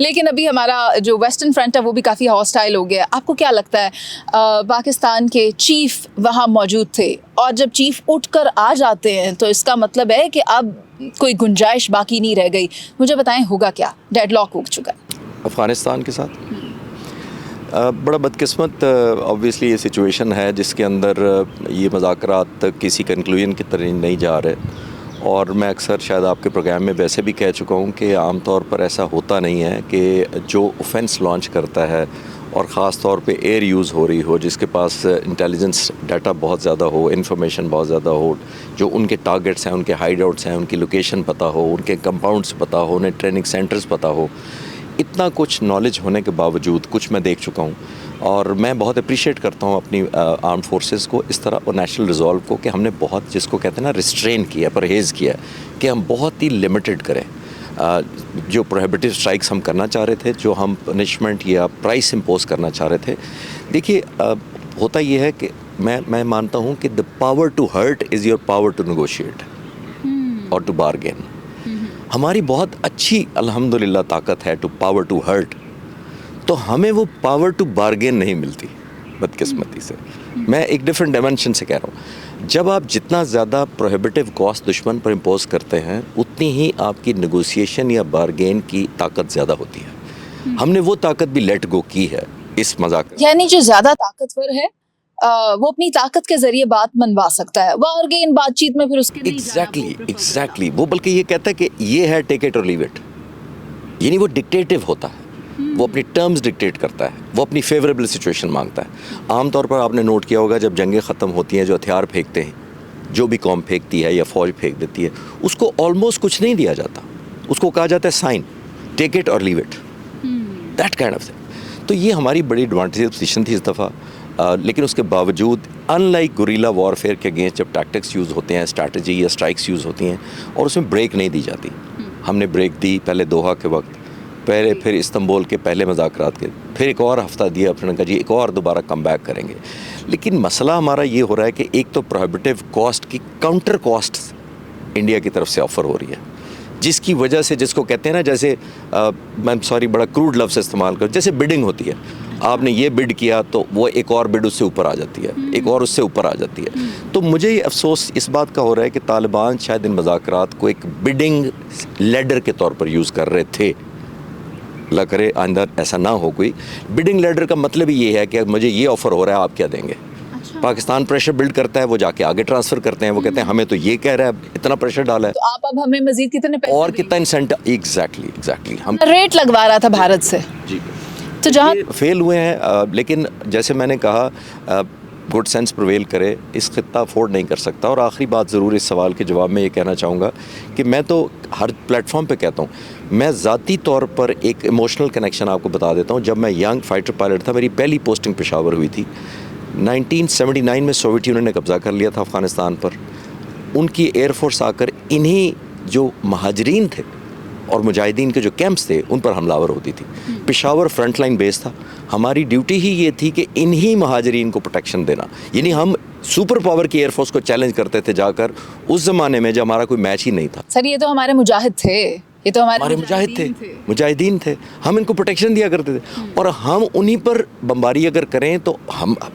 लेकिन अभी हमारा जो वेस्टर्न फ्रंट है वो भी काफ़ी हॉस्टाइल हो गया है। आपको क्या लगता है पाकिस्तान के चीफ वहाँ मौजूद थे और जब चीफ उठकर आ जाते हैं तो इसका मतलब है कि अब कोई गुंजाइश बाकी नहीं रह गई। मुझे बताएं होगा क्या? डेडलॉक हो चुका है अफ़गानिस्तान के साथ। बड़ा बदकिस्मत ऑब्वियसली ये सिचुएशन है जिसके अंदर ये मुज़ाकरात किसी कंक्लूजन की तरह नहीं जा रहे। और मैं अक्सर शायद आपके प्रोग्राम में वैसे भी कह चुका हूँ कि आम तौर पर ऐसा होता नहीं है कि जो ऑफेंस लॉन्च करता है और ख़ास तौर पे एयर यूज़ हो रही हो, जिसके पास इंटेलिजेंस डाटा बहुत ज़्यादा हो, इन्फॉर्मेशन बहुत ज़्यादा हो, जो उनके टारगेट्स हैं, उनके हाइड आउट्स हैं, उनकी लोकेशन पता हो, उनके कंपाउंड्स पता हो, उन्हें ट्रेनिंग सेंटर्स पता हो, इतना कुछ नॉलेज होने के बावजूद कुछ मैं देख चुका हूँ। और मैं बहुत अप्रिशिएट करता हूँ अपनी आर्म फोर्सेस को इस तरह और नेशनल रिजॉल्व को कि हमने बहुत, जिसको कहते हैं ना, रिस्ट्रेन किया, परहेज़ किया कि हम बहुत ही लिमिटेड करें। जो प्रोहिबिटिव स्ट्राइक्स हम करना चाह रहे थे, जो हम पनिशमेंट या प्राइस इम्पोज करना चाह रहे थे, देखिए होता ये है कि मैं मानता हूँ कि the power to hurt is your power to negotiate और टू बारगेन। हमारी बहुत अच्छी अल्हम्दुलिल्लाह ताकत है टू पावर टू हर्ट, तो हमें वो पावर टू बारगेन नहीं मिलती बदकिस्मती से। मैं एक डिफरेंट डायमेंशन से कह रहा हूँ। जब आप जितना ज़्यादा प्रोहिबिटिव कॉस्ट दुश्मन पर इम्पोज करते हैं उतनी ही आपकी नेगोशिएशन या बारगेन की ताकत ज़्यादा होती है। हमने वो ताकत भी लेट गो की है इस मजाक। यानी जो ज़्यादा ताकतवर है वो अपनी ताकत के जरिए बात मनवा सकता है, बारगेन बातचीत में फिर उसके एग्जैक्टली वो बल्कि ये कहता है कि ये है टेक इट और लीव इट, यानी वो डिक्टेटिव होता है, वो अपनी टर्म्स डिक्टेट करता है, वो अपनी फेवरेबल सिचुएशन मांगता है। आमतौर पर आपने नोट किया होगा जब जंगें ख़त्म होती हैं, जो हथियार फेंकते हैं, जो भी कौम फेंकती है या फ़ौज फेंक देती है, उसको ऑलमोस्ट कुछ नहीं दिया जाता, उसको कहा जाता है साइन, टेक इट और leave it, that kind of thing. तो ये हमारी बड़ी एडवांटेज पोजीशन थी इस दफ़ा। लेकिन उसके बावजूद अनलाइक गुरिल्ला वॉरफेयर के अगेंस्ट जब टैक्टिक्स यूज़ होते हैं, स्ट्रैटेजी या स्ट्राइक्स यूज़ होती हैं और उसमें ब्रेक नहीं दी जाती, हमने ब्रेक दी पहले दोहा के वक्त, पहले फिर इस्तांबुल के पहले मुज़ाकरात के, फिर एक और हफ्ता दिया अपने कहा जी एक और दोबारा कम बैक करेंगे। लेकिन मसला हमारा ये हो रहा है कि एक तो प्रोहिबिटिव कॉस्ट की काउंटर कॉस्ट इंडिया की तरफ से ऑफ़र हो रही है, जिसकी वजह से, जिसको कहते हैं ना, जैसे मैं सॉरी बड़ा क्रूड लफ्ज़ इस्तेमाल कर, जैसे बिडिंग होती है, आपने ये बिड किया तो वो एक और बिड उससे ऊपर आ जाती है, एक और उससे ऊपर आ जाती है। तो मुझे ये अफसोस इस बात का हो रहा है कि तालिबान शायद इन मुज़ाकरात को एक बिडिंग लेडर के तौर पर यूज़ कर रहे थे। अल्लाह करे अंदर ऐसा ना हो कोई। बिडिंग लेडर का मतलब ही ये है कि मुझे ये ऑफ़र हो रहा है, आप क्या देंगे। अच्छा। पाकिस्तान प्रेशर बिल्ड करता है, वो जाके आगे ट्रांसफ़र करते हैं, वो कहते हैं हमें तो ये कह रहा है, इतना प्रेशर डाला है, तो आप अब हमें मजीद कितने पैसे और कितना इंसेंटिव। एग्जैक्टली हम रेट लगवा रहा था भारत से जी, तो जहाँ फेल हुए हैं। लेकिन जैसे मैंने कहा, गुड सेंस प्रिवेल करे, इस खित्ता अफोर्ड नहीं कर सकता। और आखिरी बात ज़रूर इस सवाल के जवाब में ये कहना चाहूँगा कि मैं तो हर प्लेटफॉर्म पे कहता हूँ, मैं ज़ाती तौर पर एक इमोशनल कनेक्शन आपको बता देता हूँ। जब मैं यंग फाइटर पायलट था, मेरी पहली पोस्टिंग पेशावर हुई थी 1979 में। सोवियत यूनियन ने कब्ज़ा कर लिया था अफ़गानिस्तान पर। उनकी एयरफोर्स आकर इन्हीं जो महाजरीन थे और मुजाहिदीन के जो कैंप्स थे उन पर हमलावर होती थी। पेशावर फ्रंट लाइन बेस था, हमारी ड्यूटी ही ये थी कि इन्हीं महाजरीन को प्रोटेक्शन देना। यानी हम सुपर पावर की एयरफोर्स को चैलेंज करते थे जाकर, उस ज़माने में जब हमारा कोई मैच ही नहीं था। सर ये तो हमारे मुजाहिद थे, ये तो हमारे मुजाहिद थे, मुजाहिदीन थे, हम इनको प्रोटेक्शन दिया करते थे। और हम उन्हीं पर बमबारी अगर करें तो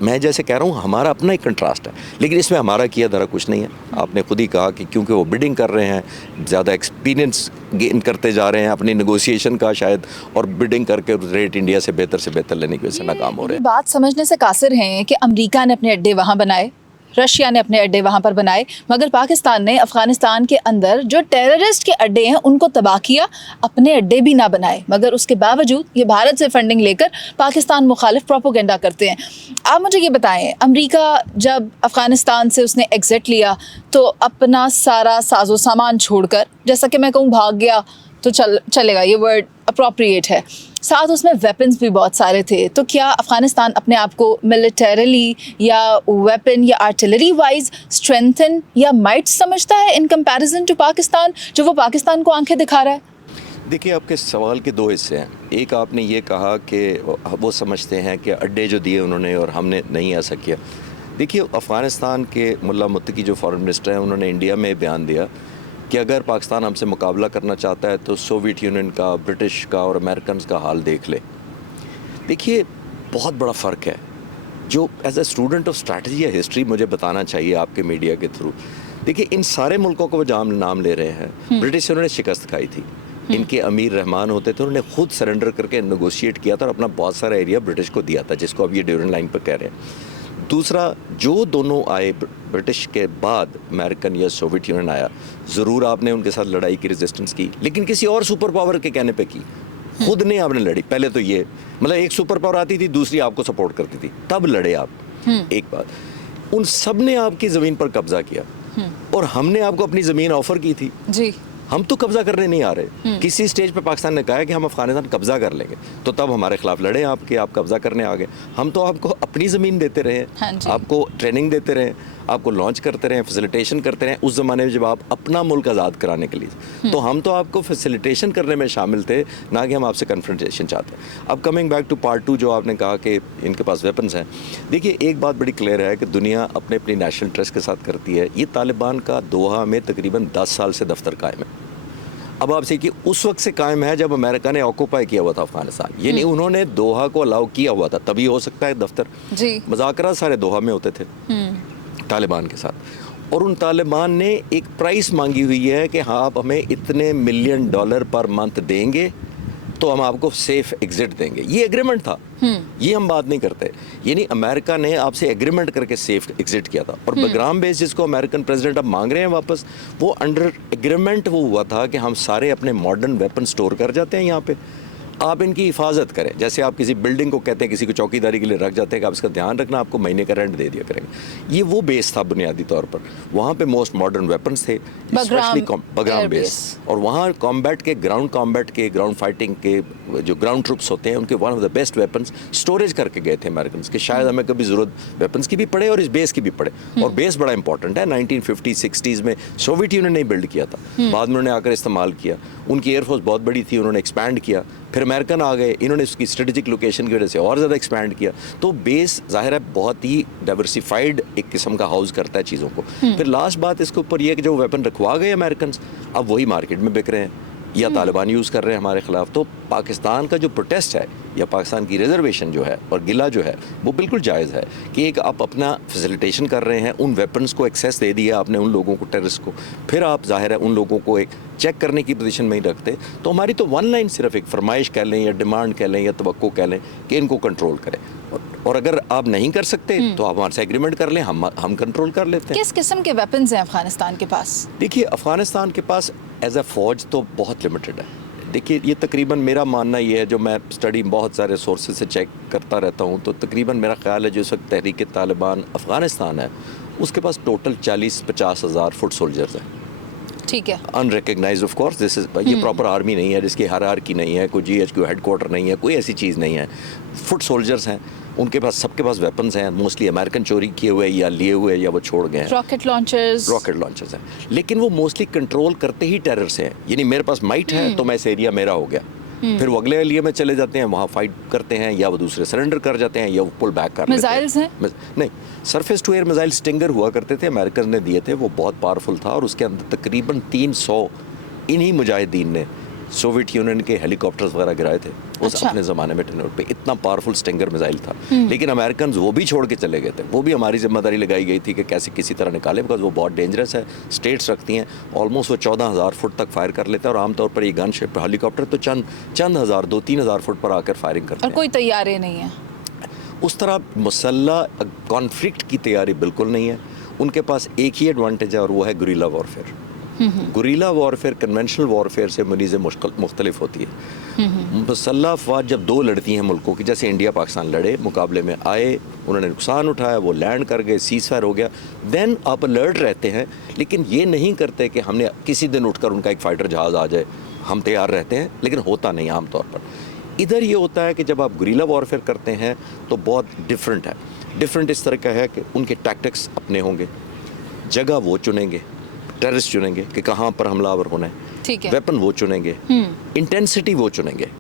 मैं जैसे कह रहा हूँ, हमारा अपना एक कंट्रास्ट है, लेकिन इसमें हमारा किया धरा कुछ नहीं है। आपने खुद ही कहा कि क्योंकि वो बिडिंग कर रहे हैं, ज़्यादा एक्सपीरियंस गेन करते जा रहे हैं अपनी नेगोशिएशन का शायद, और बिडिंग करके रेट इंडिया से बेहतर लेने की वजह से नाकाम हो रहे हैं। बात समझने से कासिर हैं कि अमेरिका ने अपने अड्डे वहाँ बनाए, रशिया ने अपने अड्डे वहाँ पर बनाए, मगर पाकिस्तान ने अफ़गानिस्तान के अंदर जो टेररिस्ट के अड्डे हैं उनको तबाह किया, अपने अड्डे भी ना बनाए। मगर उसके बावजूद ये भारत से फंडिंग लेकर पाकिस्तान मुखालिफ प्रोपोगेंडा करते हैं। आप मुझे ये बताएं, अमेरिका जब अफ़गानिस्तान से उसने एग्ज़िट लिया तो अपना सारा साजो सामान छोड़कर, जैसा कि मैं कहूँ भाग गया तो चलेगा, ये वर्ड अप्रोप्रिएट है, साथ उसमें वेपन्स भी बहुत सारे थे। तो क्या अफ़गानिस्तान अपने आप को मिलिटरीली या वेपन या आर्टिलरी वाइज स्ट्रेंथन या माइट समझता है इन कंपैरिजन टू पाकिस्तान, जो वो पाकिस्तान को आंखें दिखा रहा है? देखिए, आपके सवाल के दो हिस्से हैं। एक, आपने ये कहा कि वो समझते हैं कि अड्डे जो दिए उन्होंने और हमने नहीं ऐसा किया। देखिए, अफ़गानिस्तान के मुल्ला मुत्तकी जो फॉरेन मिनिस्टर हैं, उन्होंने इंडिया में बयान दिया कि अगर पाकिस्तान हमसे मुकाबला करना चाहता है तो सोवियत यूनियन का, ब्रिटिश का और अमेरिकन का हाल देख ले। देखिए बहुत बड़ा फ़र्क है जो as a student of strategy या हिस्ट्री मुझे बताना चाहिए आपके मीडिया के थ्रू। देखिए इन सारे मुल्कों को वो नाम ले रहे हैं, ब्रिटिश उन्होंने शिकस्त खाई थी, इनके अमीर रहमान होते थे, उन्होंने खुद सरेंडर करके नेगोशिएट किया था और अपना बहुत सारा एरिया ब्रिटिश को दिया था, जिसको अब ये ड्यूरेंट लाइन पर कह रहे हैं। दूसरा, जो दोनों आए ब्रिटिश के बाद, अमेरिकन या सोवियत यूनियन आया, ज़रूर आपने उनके साथ लड़ाई की, रेजिस्टेंस की, लेकिन किसी और सुपर पावर के कहने पे की, खुद नहीं आपने लड़ी। पहले तो ये मतलब एक सुपर पावर आती थी, दूसरी आपको सपोर्ट करती थी, तब लड़े आप। एक बात, उन सब ने आपकी ज़मीन पर कब्जा किया और हमने आपको अपनी ज़मीन ऑफर की थी जी। हम तो कब्जा करने नहीं आ रहे। किसी स्टेज पे पाकिस्तान ने कहा है कि हम अफगानिस्तान कब्जा कर लेंगे, तो तब हमारे खिलाफ लड़े आपके, आप कब्जा करने आ गए। हम तो आपको अपनी ज़मीन देते रहे, हाँ जी। आपको ट्रेनिंग देते रहे, आपको लॉन्च करते रहे, फैसिलिटेशन करते रहे उस ज़माने में जब आप अपना मुल्क आज़ाद कराने के लिए। तो हम तो आपको फैसिलिटेशन करने में शामिल थे, ना कि हम आपसे कन्फ्रंटेशन चाहते हैं। अब कमिंग बैक टू पार्ट 2, जो आपने कहा कि इनके पास वेपन्स हैं। देखिए एक बात बड़ी क्लियर है कि दुनिया अपने अपनी नेशनल इंटरेस्ट के साथ करती है। ये तालिबान का दोहा में तकरीबन 10 साल से दफ्तर कायम है। अब आप देखिए उस वक्त से कायम है जब अमेरिका ने ऑक्यूपाई किया हुआ था अफगानिस्तान, ये नहीं उन्होंने दोहा को अलाउ किया हुआ था, तभी हो सकता है दफ्तर। जी। मुज़ाकरात सारे दोहा में होते थे तालिबान के साथ, और उन तालिबान ने एक प्राइस मांगी हुई है कि हाँ आप हमें इतने $1 मिलियन पर मंथ देंगे तो हम आपको सेफ एग्जिट देंगे। ये एग्रीमेंट था, ये हम बात नहीं करते। यानी अमेरिका ने आपसे एग्रीमेंट करके सेफ एग्जिट किया था, और बग्राम बेस जिसको अमेरिकन प्रेसिडेंट अब मांग रहे हैं वापस, वो अंडर एग्रीमेंट वो हुआ था कि हम सारे अपने मॉडर्न वेपन स्टोर कर जाते हैं यहाँ पे, आप इनकी हिफाजत करें। जैसे आप किसी बिल्डिंग को कहते हैं, किसी को चौकीदारी के लिए रख जाते हैं कि आप इसका ध्यान रखना, आपको महीने का रेंट दे दिया करेंगे। ये वो बेस था बुनियादी तौर पर। वहाँ पे मोस्ट मॉडर्न वेपन्स थे, स्पेशली बग्राम बेस, और वहाँ कॉम्बैट के, ग्राउंड कॉम्बैट के, ग्राउंड फाइटिंग के जो ग्राउंड ट्रूप्स होते हैं उनके one of the best weapons storage करके गए थे अमेरिकन के। शायद हमें कभी ज़रूरत वेपन्स की भी पड़े और इस बेस की भी पड़े, और बेस बड़ा इंपॉर्टेंट है। 1950-60s में सोवियत यूनियन ने बिल्ड किया था, बाद में उन्होंने आकर इस्तेमाल किया। उनकी एयरफोर्स बहुत बड़ी थी, उन्होंने एक्सपैंड किया, फिर अमेरिकन आ गए, इन्होंने उसकी स्ट्रेटेजिक लोकेशन की वजह से और ज़्यादा एक्सपैंड किया। तो बेस ज़ाहिर है बहुत ही डाइवर्सिफाइड एक किस्म का हाउस करता है चीज़ों को। फिर लास्ट बात इसके ऊपर यह है कि जो वेपन रखवा गए अमेरिकन, अब वही मार्केट में बिक रहे हैं या तालिबान यूज़ कर रहे हैं हमारे ख़िलाफ़। तो पाकिस्तान का जो प्रोटेस्ट है या पाकिस्तान की रिजर्वेशन जो है और गिला जो है वो बिल्कुल जायज़ है कि एक आप अपना फैसिलिटेशन कर रहे हैं, उन वेपन्स को एक्सेस दे दिया आपने उन लोगों को, टेररिस्ट को, फिर आप ज़ाहिर है उन लोगों को एक चेक करने की पोजीशन में ही रखते। तो हमारी तो वन लाइन सिर्फ एक फरमाइश कह लें या डिमांड कह लें या तवक्को कह लें कि इनको कंट्रोल करें, और अगर आप नहीं कर सकते तो आप हमारे से एग्रीमेंट कर लें, हम कंट्रोल कर लेते हैं। किस किस्म के वेपन्स हैं अफगानिस्तान के पास? देखिए अफगानिस्तान के पास एज ए फ़ौज तो बहुत लिमिटेड है। देखिए ये तकरीबन मेरा मानना ये है, जो मैं स्टडी बहुत सारे सोर्सेज से चेक करता रहता हूँ, तो तकरीबन मेरा ख्याल है जो इस वक्त तहरीक तालिबान अफ़गानिस्तान है उसके पास टोटल 40-50 हज़ार फुट सोल्जर्स हैं। ठीक है, unrecognised of course, this is, ये प्रॉपर आर्मी नहीं है जिसकी हायरार्की नहीं है, कोई GHQ हेडक्वार्टर नहीं है, कोई ऐसी चीज़ नहीं है। फुट सोल्जर्स हैं, उनके पास, सबके पास वेपन्स हैं, मोस्टली अमेरिकन चोरी किए हुए या लिए हुए या वो छोड़ गए हैं। रॉकेट लॉन्चर्स हैं, लेकिन वो मोस्टली कंट्रोल करते ही टेरर से हैं। यानी मेरे पास माइट है तो मैं इस एरिया मेरा हो गया, फिर वो अगले एरिया में चले जाते हैं, वहाँ फाइट करते हैं, या वो दूसरे सरेंडर कर जाते हैं या वो पुल बैक कर लेते हैं। मिसाइल्स हैं? नहीं, surface to air missile stinger हुआ करते थे, अमेरिकन ने दिए थे, वो बहुत पावरफुल था, और उसके अंदर तकरीबन 300 इन्हीं मुजाहिदीन ने सोवियत यूनियन के हेलीकॉप्टर्स वगैरह गिराए थे उस अपने ज़माने में टेनोर पे। इतना पावरफुल स्टिंगर मिसाइल था, लेकिन अमेरिकन वो भी छोड़ के चले गए थे। वो भी हमारी जिम्मेदारी लगाई गई थी कि कैसे किसी तरह निकाले, बिकॉज वो बहुत डेंजरस है। स्टेट्स रखती हैं, ऑलमोस्ट वो 14,000 फुट तक फायर कर लेते हैं, और आमतौर पर ये गन शिप हेलीकॉप्टर तो चंद हज़ार, 2-3 हज़ार फुट पर आकर फायरिंग करते हैं, और कोई तैयारी नहीं है। उस तरह मुसल्लह कॉन्फ्लिक्ट की तैयारी बिल्कुल नहीं है। उनके पास एक ही एडवांटेज है और वो है guerrilla warfare. Guerrilla warfare conventional warfare से मनीज़ मुख्तलिफ होती है। मुसल्लह अफवाज जब दो लड़ती हैं मुल्कों की, जैसे इंडिया पाकिस्तान लड़े, मुकाबले में आए, उन्होंने नुकसान उठाया, वो लैंड कर गए, सीज़ फायर हो गया, देन आप अलर्ट रहते हैं, लेकिन ये नहीं करते कि हमने किसी दिन उठकर उनका एक फ़ाइटर जहाज़ आ जाए। हम तैयार रहते हैं, लेकिन होता नहीं आम तौर पर। इधर ये होता है कि जब आप गुरिल्ला वॉरफेयर करते हैं तो बहुत डिफरेंट है। डिफरेंट इस तरह का है कि उनके टैक्टिक्स अपने होंगे, जगह वो चुनेंगे, टेररिस्ट चुनेंगे कि कहाँ पर हमलावर होना है, ठीक है, वेपन वो चुनेंगे, इंटेंसिटी वो चुनेंगे।